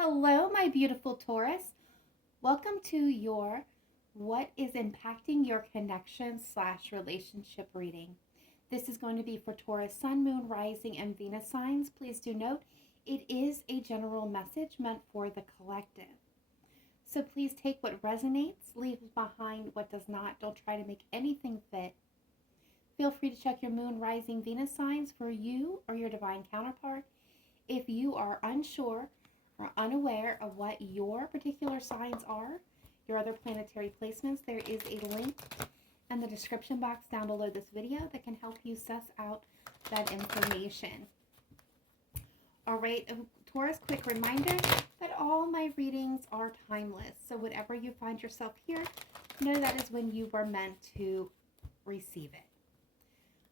Hello, my beautiful Taurus. Welcome to your What is Impacting Your Connection/Relationship reading. This is going to be for Taurus, Sun, Moon, Rising, and Venus signs. Please do note it is a general message meant for the collective. So please take what resonates, leave behind what does not. Don't try to make anything fit. Feel free to check your Moon, Rising, Venus signs for you or your divine counterpart. If you are unsure or unaware of what your particular signs are, your other planetary placements, there is a link in the description box down below this video that can help you suss out that information. All right, Taurus, quick reminder that all my readings are timeless. So whatever you find yourself here, know that is when you were meant to receive it.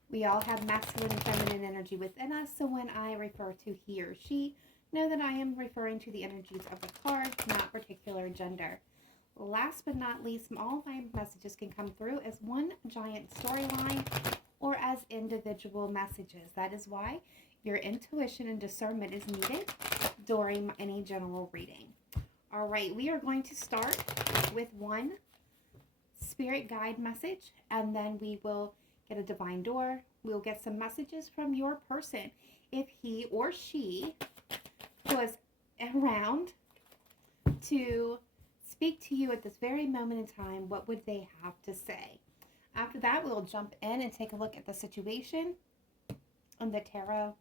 We all have masculine and feminine energy within us, so when I refer to he or she, know that I am referring to the energies of the cards, not particular gender. Last but not least, all my messages can come through as one giant storyline or as individual messages. That is why your intuition and discernment is needed during any general reading. All right, we are going to start with one spirit guide message, and then we will get a divine door. We'll get some messages from your person. If he or she was around to speak to you at this very moment in time, what would they have to say? After that, we'll jump in and take a look at the situation on the tarot,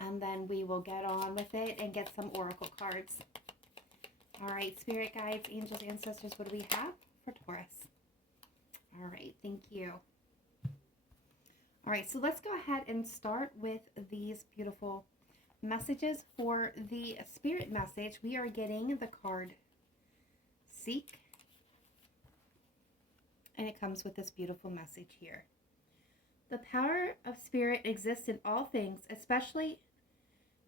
and then we will get on with it and get some oracle cards. All right, spirit guides, angels, ancestors, what do we have for Taurus? All right, thank you. All right, so let's go ahead and start with these beautiful messages. For the spirit message, we are getting the card Seek, and it comes with this beautiful message here. The power of spirit exists in all things, especially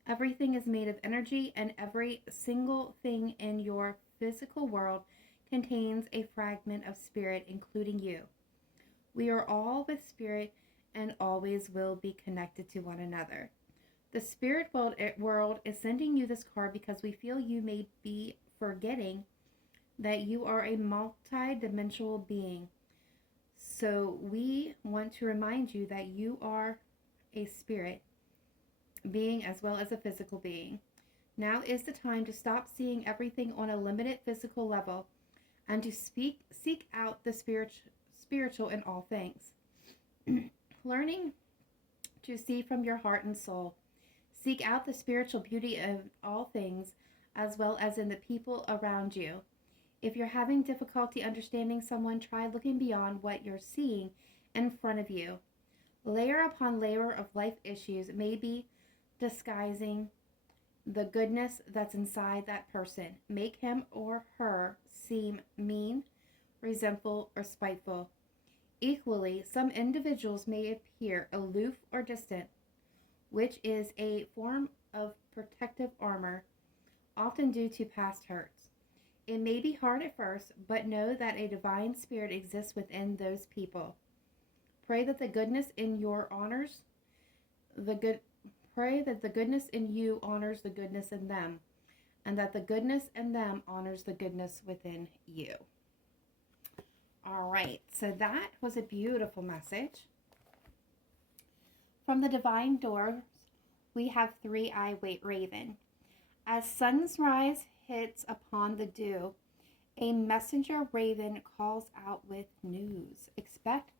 everything is made of energy, and every single thing in your physical world contains a fragment of spirit, including you. We are all with spirit and always will be connected to one another. The spirit world is sending you this card because we feel you may be forgetting that you are a multi-dimensional being. So we want to remind you that you are a spirit being as well as a physical being. Now is the time to stop seeing everything on a limited physical level and to seek out the spiritual in all things. Learning to see from your heart and soul. Seek out the spiritual beauty of all things, as well as in the people around you. If you're having difficulty understanding someone, try looking beyond what you're seeing in front of you. Layer upon layer of life issues may be disguising the goodness that's inside that person. Make him or her seem mean, resentful, or spiteful. Equally, some individuals may appear aloof or distant, which is a form of protective armor, often due to past hurts. It may be hard at first, but know that a divine spirit exists within those people. Pray that the goodness in your honors pray that the goodness in you honors the goodness in them, and that the goodness in them honors the goodness within you. All right, so that was a beautiful message. From the divine doors, we have three-eyed raven. As sunrise hits upon the dew, a messenger raven calls out with news. Expect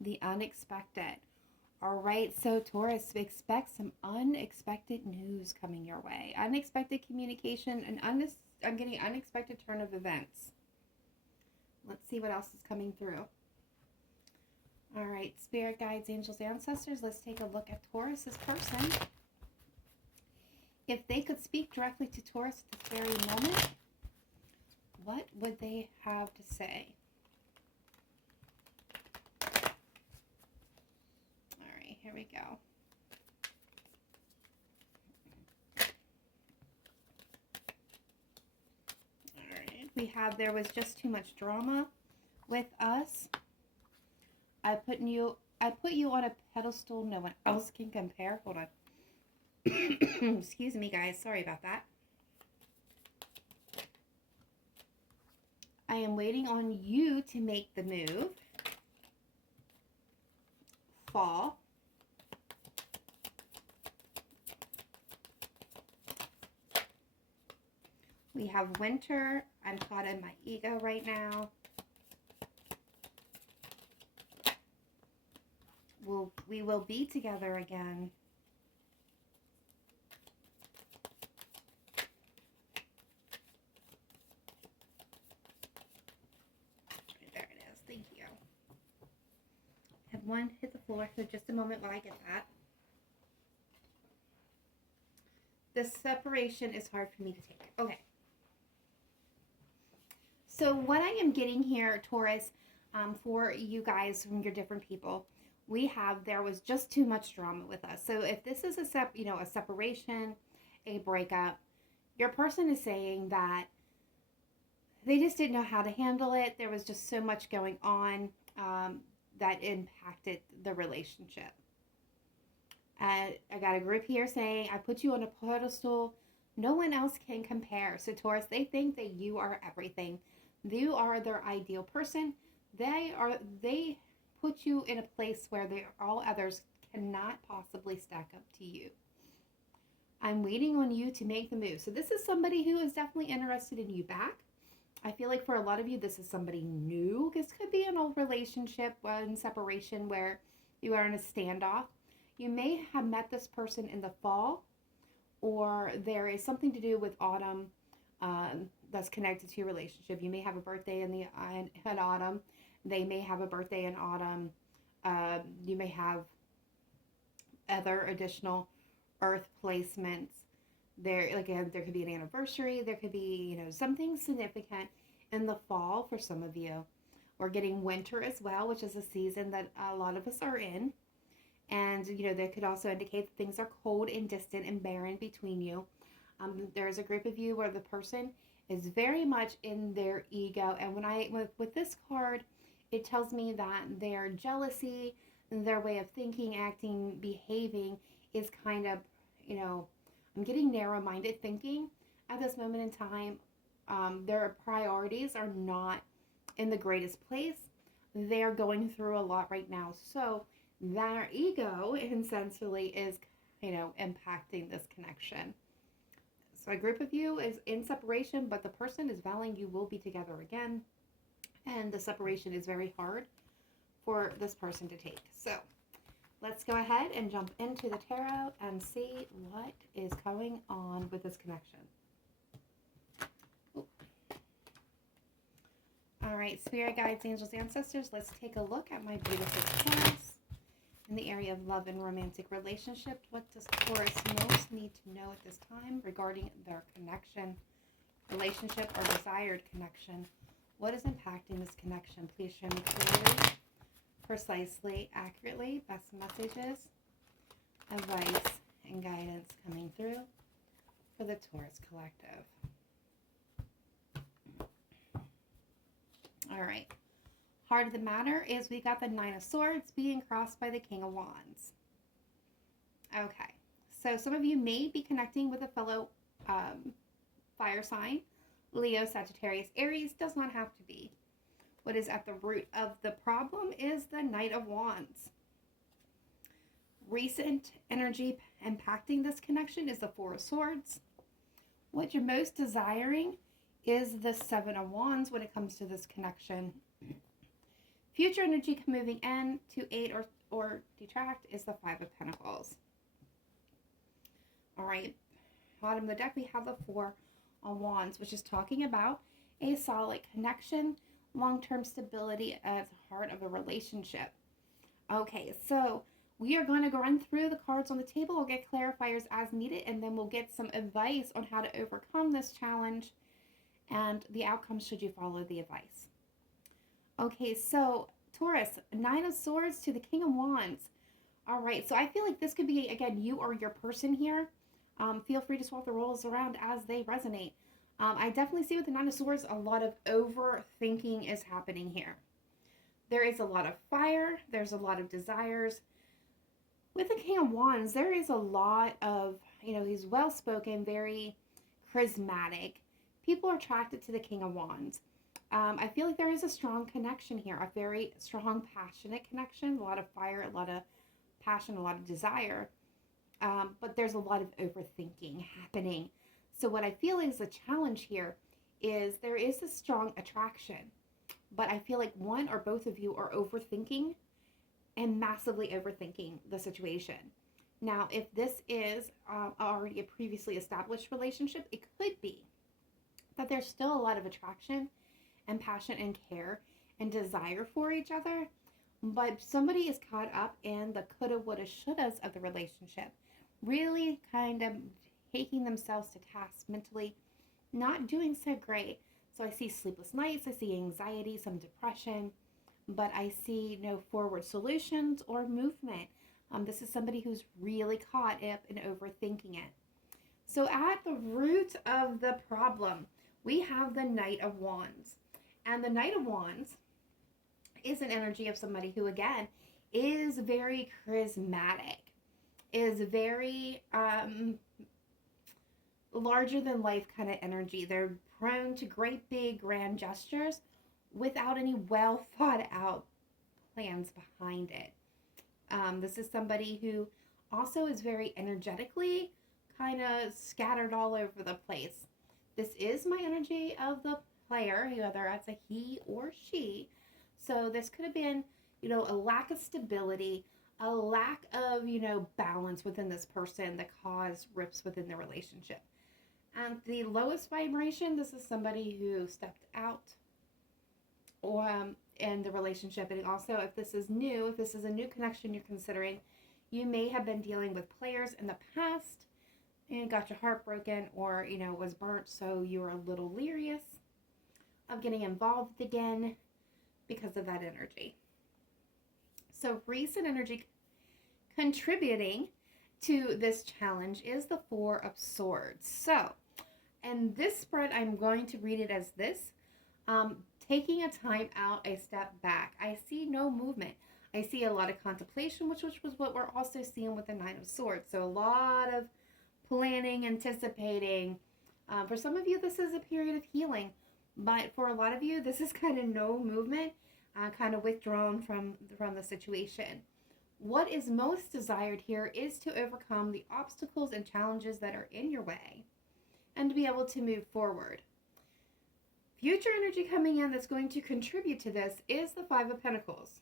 the unexpected. All right, so Taurus, expect some unexpected news coming your way. Unexpected communication, and I'm getting unexpected turn of events. Let's see what else is coming through. All right, spirit guides, angels, ancestors, let's take a look at Taurus's person. If they could speak directly to Taurus at this very moment, what would they have to say? All right, here we go. All right, we have there was just too much drama with us. I put you on a pedestal no one else can compare. Hold on. Excuse me, guys. Sorry about that. I am waiting on you to make the move. Fall. We have winter. I'm caught in my ego right now. We will be together again. There it is. Thank you. Have one hit the floor for just a moment while I get that. This separation is hard for me to take. Okay. So what I am getting here, Taurus, for you guys from your different people, there was just too much drama with us. So if this is a separation, a breakup, your person is saying that they just didn't know how to handle it. There was just so much going on that impacted the relationship. I got a group here saying, I put you on a pedestal. No one else can compare. So Taurus, they think that you are everything. You are their ideal person. They put you in a place where all others cannot possibly stack up to you. I'm waiting on you to make the move. So this is somebody who is definitely interested in you back. I feel like for a lot of you, this is somebody new. This could be an old relationship, in separation where you are in a standoff. You may have met this person in the fall, or there is something to do with autumn that's connected to your relationship. You may have a birthday in autumn. They may have a birthday in autumn. You may have other additional earth placements. There could be an anniversary. There could be, something significant in the fall for some of you. We're getting winter as well, which is a season that a lot of us are in. And, that could also indicate that things are cold and distant and barren between you. There's a group of you where the person is very much in their ego. And with this card, it tells me that their jealousy, their way of thinking, acting, behaving is kind of, I'm getting narrow-minded thinking at this moment in time. Their priorities are not in the greatest place. They're going through a lot right now. So their ego, essentially, is, impacting this connection. So a group of you is in separation, but the person is vowing you will be together again. And the separation is very hard for this person to take. So let's go ahead and jump into the tarot and see what is going on with this connection. Ooh. All right, spirit guides, angels, ancestors, let's take a look at my beautiful cards. In the area of love and romantic relationship, what does Taurus most need to know at this time regarding their connection, relationship, or desired connection? What is impacting this connection? Please show me clearly, precisely, accurately. Best messages, advice, and guidance coming through for the Taurus collective. All right. Heart of the matter is we got the Nine of Swords being crossed by the King of Wands. Okay, so some of you may be connecting with a fellow fire sign. Leo, Sagittarius, Aries, does not have to be. What is at the root of the problem is the Knight of Wands. Recent energy impacting this connection is the Four of Swords. What you're most desiring is the Seven of Wands when it comes to this connection. Future energy moving in to aid or detract is the Five of Pentacles. All right, bottom of the deck we have the Four of Wands, which is talking about a solid connection, long-term stability at the heart of a relationship. Okay, so we are going to run through the cards on the table. We'll get clarifiers as needed, and then we'll get some advice on how to overcome this challenge and the outcome should you follow the advice. Okay, so Taurus, Nine of Swords to the King of Wands. All right, so I feel like this could be, again, you or your person here. Feel free to swap the roles around as they resonate. I definitely see with the Nine of Swords, a lot of overthinking is happening here. There is a lot of fire. There's a lot of desires. With the King of Wands, there is a lot of, he's well-spoken, very charismatic. People are attracted to the King of Wands. I feel like there is a strong connection here, a very strong, passionate connection, a lot of fire, a lot of passion, a lot of desire. But there's a lot of overthinking happening. So what I feel is the challenge here is there is a strong attraction, but I feel like one or both of you are overthinking and massively overthinking the situation. Now, if this is already a previously established relationship, it could be that there's still a lot of attraction and passion and care and desire for each other, but somebody is caught up in the coulda, woulda, shouldas of the relationship, really kind of taking themselves to task mentally, not doing so great. So I see sleepless nights, I see anxiety, some depression, but I see no forward solutions or movement. This is somebody who's really caught up in overthinking it. So at the root of the problem, we have the Knight of Wands. And the Knight of Wands is an energy of somebody who, again, is very charismatic, is very larger than life kind of energy. They're prone to great big grand gestures without any well thought out plans behind it. This is somebody who also is very energetically kind of scattered all over the place. This is my energy of the player, whether that's a he or she. So this could have been, a lack of stability, a lack of, balance within this person that caused rifts within the relationship. And the lowest vibration, this is somebody who stepped out or in the relationship. And also, if this is a new connection you're considering, you may have been dealing with players in the past and got your heart broken, or was burnt, so you were a little leery of getting involved again because of that energy. So recent energy contributing to this challenge is the Four of Swords. So in this spread, I'm going to read it as this: taking a time out, a step back. I see no movement. I see a lot of contemplation, which was what we're also seeing with the Nine of Swords. So a lot of planning, anticipating. For some of you, this is a period of healing, but for a lot of you, this is kind of no movement, kind of withdrawn from the situation. What is most desired here is to overcome the obstacles and challenges that are in your way and to be able to move forward. Future energy coming in that's going to contribute to this is the Five of Pentacles.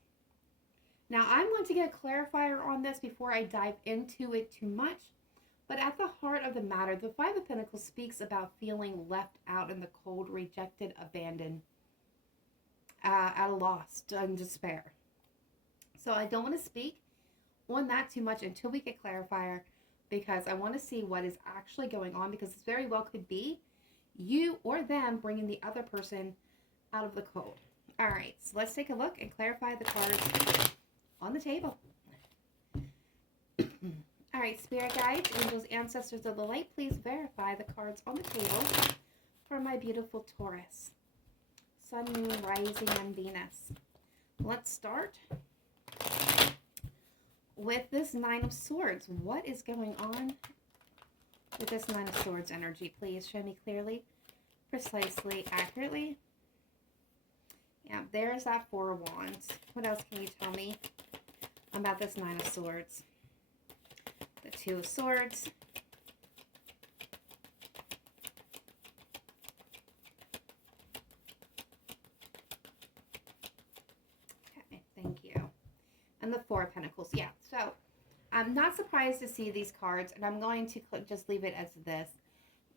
Now, I'm going to get a clarifier on this before I dive into it too much. But at the heart of the matter, the Five of Pentacles speaks about feeling left out in the cold, rejected, abandoned, at a loss, and despair. So I don't want to speak on that too much until we get clarifier, because I want to see what is actually going on, because this very well could be you or them bringing the other person out of the cold. All right, so let's take a look and clarify the cards on the table. All right, spirit guides, angels, ancestors of the light, please verify the cards on the table for my beautiful Taurus, Sun, Moon, Rising, and Venus. Let's start with this Nine of Swords. What is going on with this Nine of Swords energy? Please show me clearly, precisely, accurately. Yeah, there's that Four of Wands. What else can you tell me about this Nine of Swords? The Two of Swords. Okay, thank you. And the Four of Pentacles. Yeah, so I'm not surprised to see these cards, and I'm going to just leave it as this.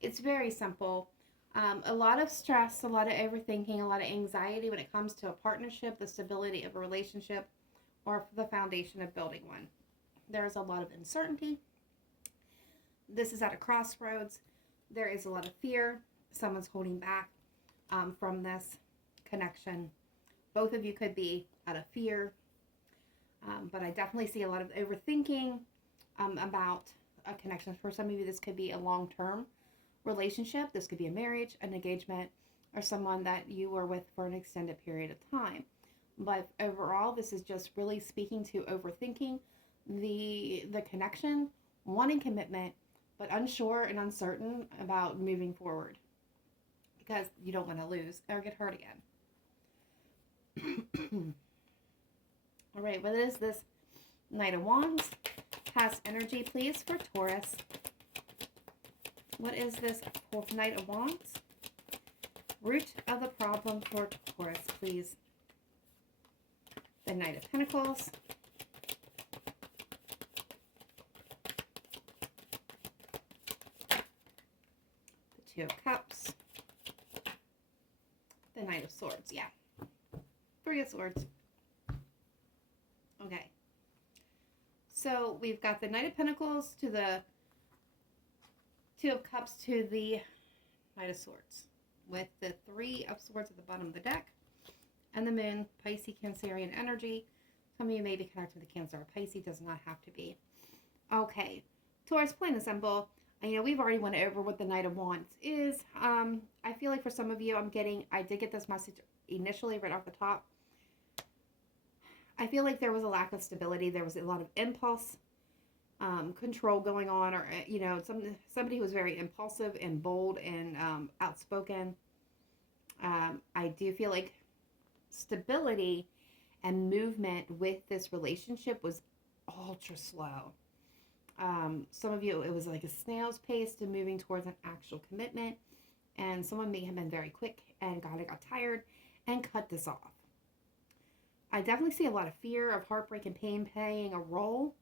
It's very simple. A lot of stress, a lot of overthinking, a lot of anxiety when it comes to a partnership, the stability of a relationship, or the foundation of building one. There's a lot of uncertainty. This is at a crossroads. There is a lot of fear. Someone's holding back from this connection. Both of you could be out of fear, but I definitely see a lot of overthinking about a connection. For some of you, this could be a long-term relationship. This could be a marriage, an engagement, or someone that you were with for an extended period of time. But overall, this is just really speaking to overthinking the connection, wanting commitment, but unsure and uncertain about moving forward because you don't want to lose or get hurt again. All right, what is this Knight of Wands? Past energy, please, for Taurus. What is this Knight of Wands? Root of the problem for Taurus, please. The Knight of Pentacles. The Two of Cups. The Knight of Swords, yeah. Three of Swords. Okay. So we've got the Knight of Pentacles to the Two of Cups to the Knight of Swords, with the Three of Swords at the bottom of the deck, and the Moon, Pisces, Cancerian energy. Some of you may be connected to Cancer or Pisces, does not have to be. Okay, Taurus, plain and simple. And, you know, we've already went over what the Knight of Wands is. I feel like for some of you, I did get this message initially right off the top. I feel like there was a lack of stability. There was a lot of impulse control going on, or, you know, somebody who was very impulsive and bold and outspoken. I do feel like stability and movement with this relationship was ultra slow. Some of you, it was like a snail's pace to moving towards an actual commitment, and someone may have been very quick and got tired and cut this off. I definitely see a lot of fear of heartbreak and pain playing a role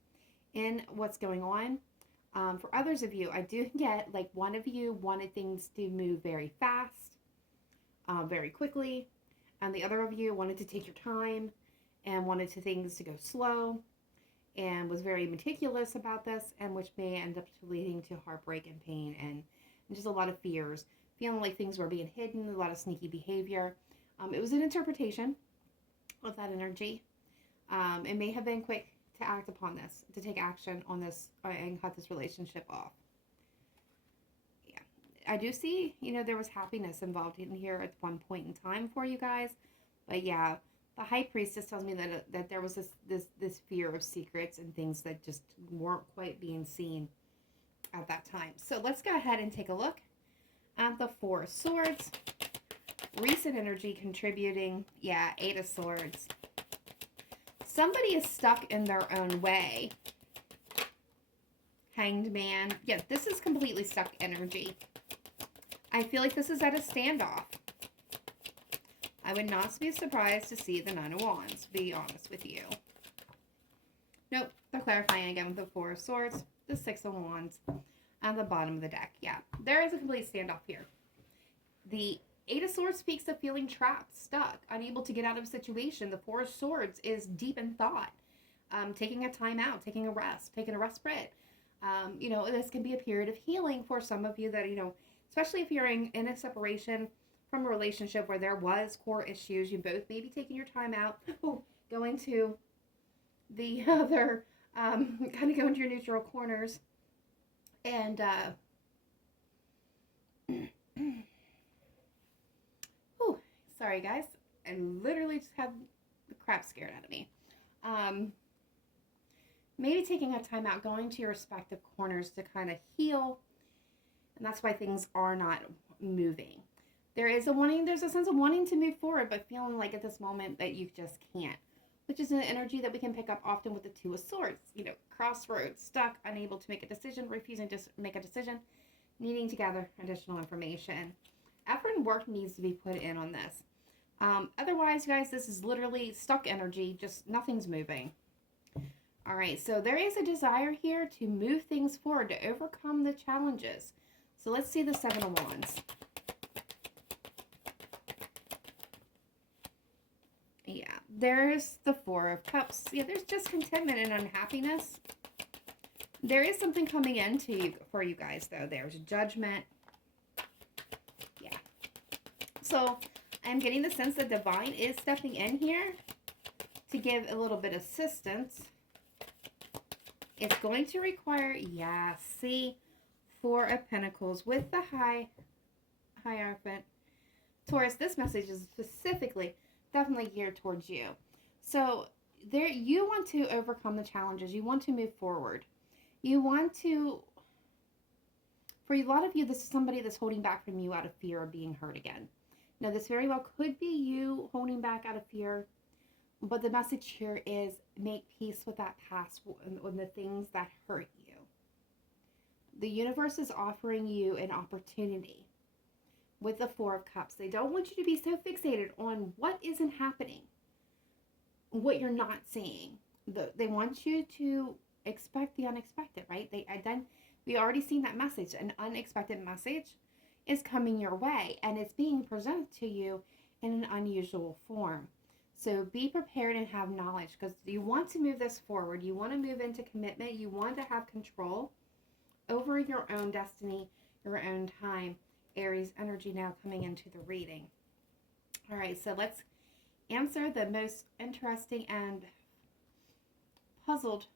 in what's going on. For others of you, I do get like one of you wanted things to move very fast, very quickly, and the other of you wanted to take your time and wanted things to go slow, and was very meticulous about this, and which may end up leading to heartbreak and pain and just a lot of fears, feeling like things were being hidden, a lot of sneaky behavior. It was an interpretation of that energy. It may have been quick to act upon this, to take action on this, and cut this relationship off. Yeah, I do see, you know, there was happiness involved in here at one point in time for you guys, but yeah, the High Priestess tells me that there was this fear of secrets and things that just weren't quite being seen at that time. So let's go ahead and take a look at the Four of Swords. Recent energy contributing, yeah, Eight of Swords. Somebody is stuck in their own way. Hanged Man. Yeah, this is completely stuck energy. I feel like this is at a standoff. I would not be surprised to see the Nine of Wands, to be honest with you. Nope, they're clarifying again with the Four of Swords, the Six of Wands, at the bottom of the deck. Yeah, there is a complete standoff here. The Eight of Swords speaks of feeling trapped, stuck, unable to get out of a situation. The Four of Swords is deep in thought, taking a time out, taking a rest, taking a respite. You know, this can be a period of healing for some of you that, you know, especially if you're in a separation from a relationship where there was core issues. You both may be taking your time out, going to the other, kind of going to your neutral corners, and sorry guys, I literally just had the crap scared out of me. Maybe taking a time out, going to your respective corners to kind of heal, and that's why things are not moving. There's a sense of wanting to move forward, but feeling like at this moment that you just can't, which is an energy that we can pick up often with the Two of Swords. You know, crossroads, stuck, unable to make a decision, refusing to make a decision, needing to gather additional information. Effort and work needs to be put in on this. Otherwise, guys, this is literally stuck energy, just nothing's moving. All right, so there is a desire here to move things forward, to overcome the challenges. So let's see the Seven of Wands. Yeah, there's the Four of Cups. Yeah, there's discontentment and unhappiness. There is something coming into you for you guys, though. There's judgment. Yeah. So I'm getting the sense that Divine is stepping in here to give a little bit of assistance. It's going to require, yeah, see, Four of Pentacles with the Hierophant. Taurus, this message is specifically definitely geared towards you. So there, you want to overcome the challenges. You want to move forward. You want to, for a lot of you, this is somebody that's holding back from you out of fear of being hurt again. Now, this very well could be you holding back out of fear, but the message here is make peace with that past and the things that hurt you. The universe is offering you an opportunity with the Four of Cups. They don't want you to be so fixated on what isn't happening, what you're not seeing. They want you to expect the unexpected, right? We already seen that message. An unexpected message is coming your way, and it's being presented to you in an unusual form. So be prepared and have knowledge, because you want to move this forward. You want to move into commitment. You want to have control over your own destiny, your own time. Aries energy now coming into the reading. All right, so let's answer the most interesting and puzzled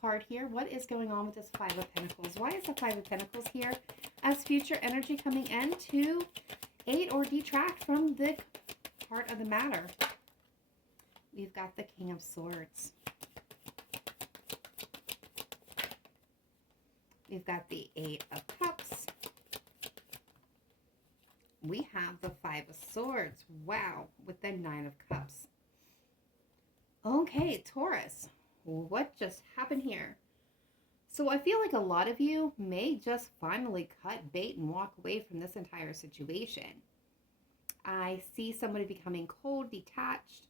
card here. What is going on with this Five of Pentacles? Why is the Five of Pentacles here as future energy coming in to aid or detract from the heart of the matter? We've got the King of Swords. We've got the Eight of Cups. We have the Five of Swords. Wow, with the Nine of Cups. Okay, Taurus, what just happened here? So I feel like a lot of you may just finally cut bait and walk away from this entire situation. I see somebody becoming cold, detached,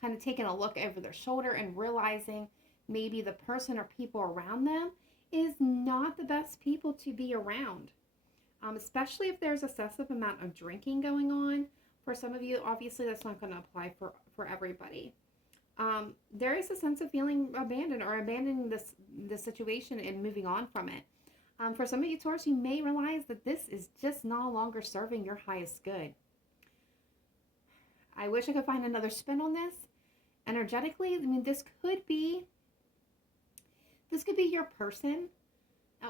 kind of taking a look over their shoulder and realizing maybe the person or people around them is not the best people to be around. Especially if there's excessive amount of drinking going on. For some of you, obviously that's not going to apply for everybody. There is a sense of feeling abandoned or abandoning this situation and moving on from it. For some of you, Taurus, you may realize that this is just no longer serving your highest good. I wish I could find another spin on this. Energetically, I mean, this could be your person.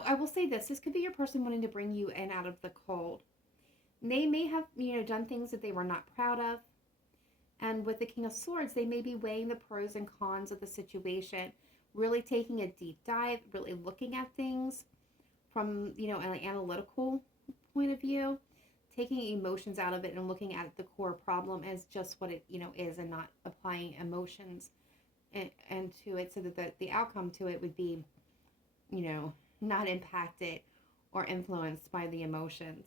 I will say this could be your person wanting to bring you in out of the cold. They may have, done things that they were not proud of. And with the King of Swords, they may be weighing the pros and cons of the situation, really taking a deep dive, really looking at things from, an analytical point of view, taking emotions out of it and looking at the core problem as just what it, is, and not applying emotions and to it, so that the outcome to it would be, not impacted or influenced by the emotions.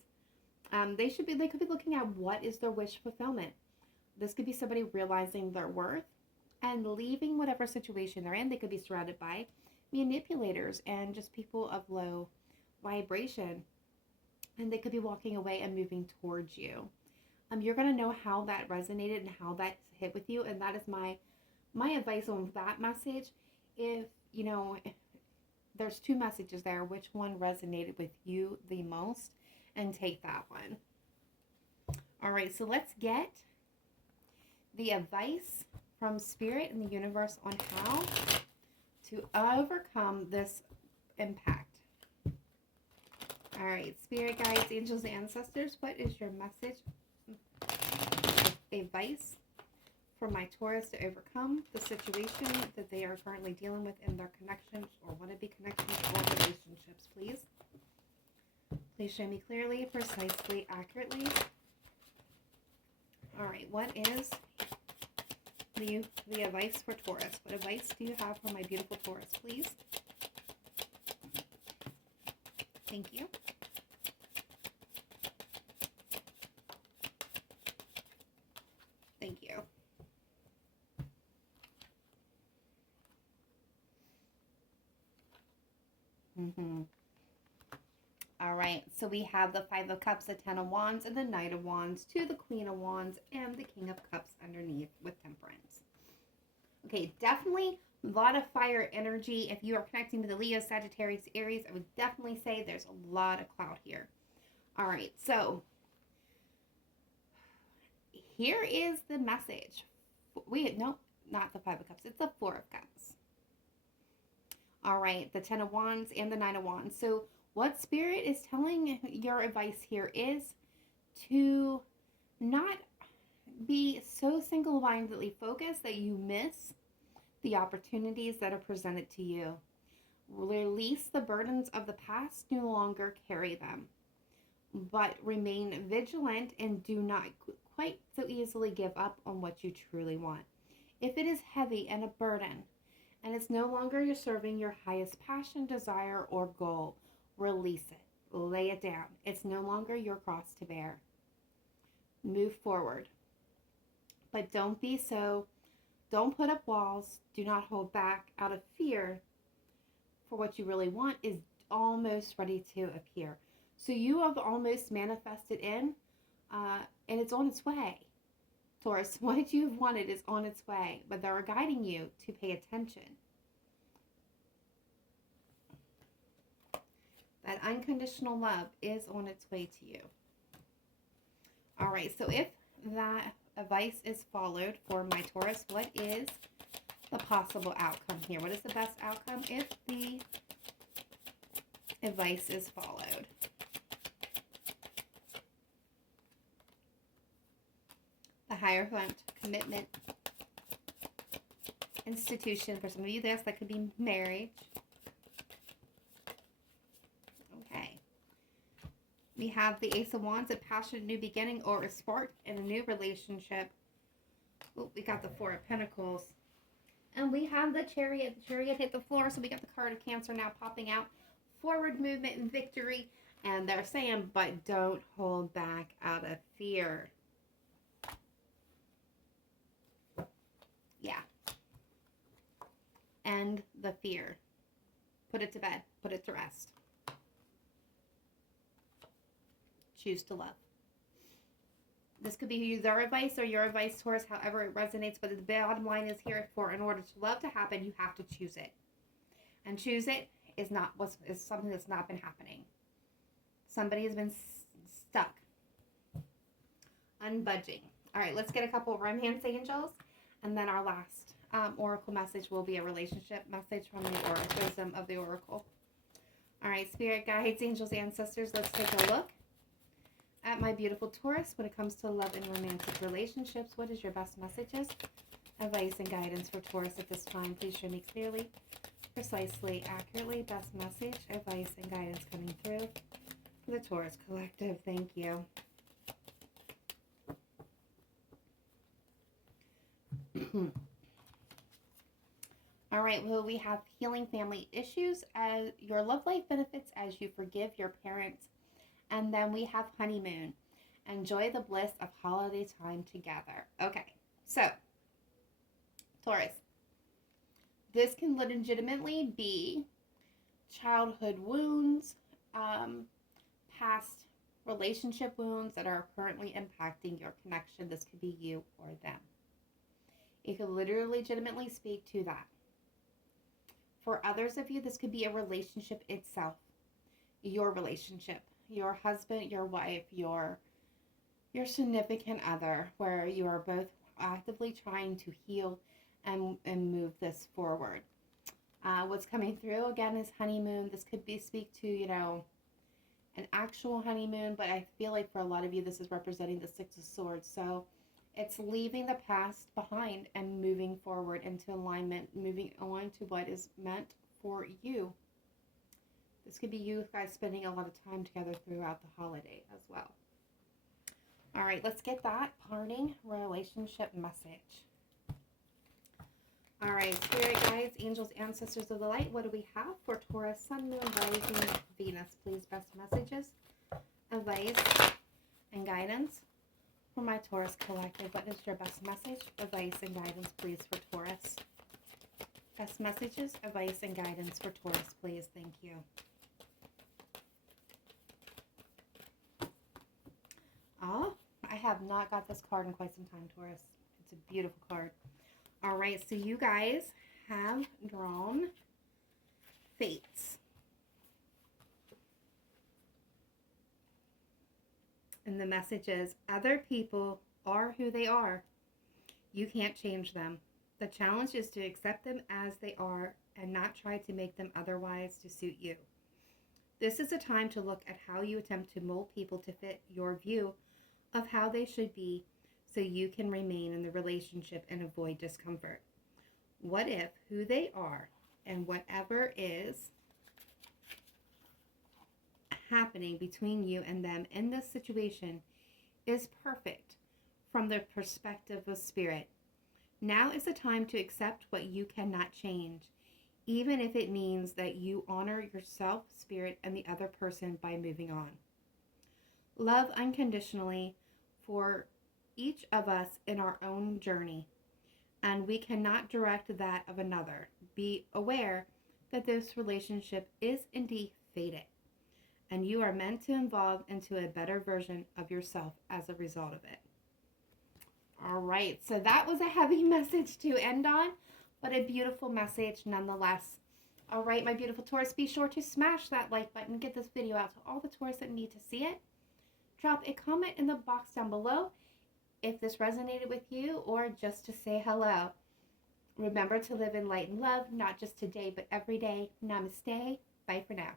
They could be looking at what is their wish fulfillment. This could be somebody realizing their worth and leaving whatever situation they're in. They could be surrounded by manipulators and just people of low vibration. And they could be walking away and moving towards you. You're going to know how that resonated and how that hit with you. And that is my advice on that message. If there's two messages there, which one resonated with you the most, and take that one. All right, so let's get the advice from Spirit and the universe on how to overcome this impact. All right, Spirit guides, angels, ancestors, what is your message, advice for my Taurus to overcome the situation that they are currently dealing with in their connections or wannabe connections or relationships, please? Please show me clearly, precisely, accurately. All right, what is the advice for Taurus? What advice do you have for my beautiful Taurus, please? Thank you. Thank you. All right, so we have the Five of Cups, the Ten of Wands, and the Knight of Wands, to the Queen of Wands, and the King of Cups underneath with Temperance. Okay, definitely a lot of fire energy. If you are connecting with the Leo, Sagittarius, Aries, I would definitely say there's a lot of cloud here. All right, so here is the message. No, not the Five of Cups. It's the Four of Cups. All right, the Ten of Wands and the Nine of Wands. So what Spirit is telling your advice here is to not be so single-mindedly focused that you miss the opportunities that are presented to you. Release the burdens of the past, no longer carry them. but remain vigilant and do not quite so easily give up on what you truly want. If it is heavy and a burden, and it's no longer serving your highest passion, desire, or goal, release it. Lay it down. It's no longer your cross to bear. Move forward. But don't put up walls. Do not hold back out of fear, for what you really want is almost ready to appear. So you have almost manifested in, and it's on its way. Taurus, what you've wanted is on its way, but they're guiding you to pay attention. That unconditional love is on its way to you. All right, so if that advice is followed for my Taurus, what is the possible outcome here? What is the best outcome if the advice is followed? The Hierophant, commitment, institution. For some of you, that could be marriage. Okay. We have the Ace of Wands, a passionate new beginning or a spark in a new relationship. Oh, we got the Four of Pentacles. And we have the Chariot. The Chariot hit the floor, so we got the card of Cancer now popping out. Forward movement and victory. And they're saying, but don't hold back out of fear. Yeah. End the fear. Put it to bed. Put it to rest. Choose to love. This could be their advice or your advice, Taurus, however it resonates. But the bottom line is here, in order to love to happen, you have to choose it. And choose it is something that's not been happening. Somebody has been stuck. Unbudging. All right, let's get a couple of romance angels. And then our last oracle message will be a relationship message from the wisdom of the oracle. All right, spirit guides, angels, ancestors, let's take a look at my beautiful Taurus when it comes to love and romantic relationships. What is your best messages, advice, and guidance for Taurus at this time? Please show me clearly, precisely, accurately. Best message, advice, and guidance coming through for the Taurus collective. Thank you. All right, well, we have healing family issues as your love life benefits as you forgive your parents. And then we have honeymoon. Enjoy the bliss of holiday time together. Okay, so Taurus, this can legitimately be childhood wounds, past relationship wounds that are currently impacting your connection. This could be you or them. It could literally legitimately speak to that. For others of you, this could be a relationship itself. Your relationship. Your husband, your wife, your significant other, where you are both actively trying to heal and move this forward. What's coming through again is honeymoon. This could speak to, an actual honeymoon, but I feel like for a lot of you, this is representing the Six of Swords. So it's leaving the past behind and moving forward into alignment, moving on to what is meant for you. This could be you guys spending a lot of time together throughout the holiday as well. All right, let's get that parting relationship message. All right, spirit guides, angels, ancestors of the light. What do we have for Taurus, Sun, Moon, Rising, Venus? Please, best messages, advice, and guidance for my Taurus collective. What is your best message, advice, and guidance, please, for Taurus? Best messages, advice, and guidance for Taurus, please. Thank you. Oh, I have not got this card in quite some time, Taurus. It's a beautiful card. All right, so you guys have drawn Fates. And the message is, other people are who they are. You can't change them. The challenge is to accept them as they are and not try to make them otherwise to suit you. This is a time to look at how you attempt to mold people to fit your view of how they should be so you can remain in the relationship and avoid discomfort. What if who they are and whatever is happening between you and them in this situation is perfect from the perspective of spirit. Now is the time to accept what you cannot change, even if it means that you honor yourself, spirit, and the other person by moving on. Love unconditionally for each of us in our own journey, and we cannot direct that of another. Be aware that this relationship is indeed fated, and you are meant to evolve into a better version of yourself as a result of it. All right, so that was a heavy message to end on, but a beautiful message nonetheless. All right, my beautiful Taurus, be sure to smash that like button, get this video out to all the Taurus that need to see it. Drop a comment in the box down below if this resonated with you or just to say hello. Remember to live in light and love, not just today, but every day. Namaste. Bye for now.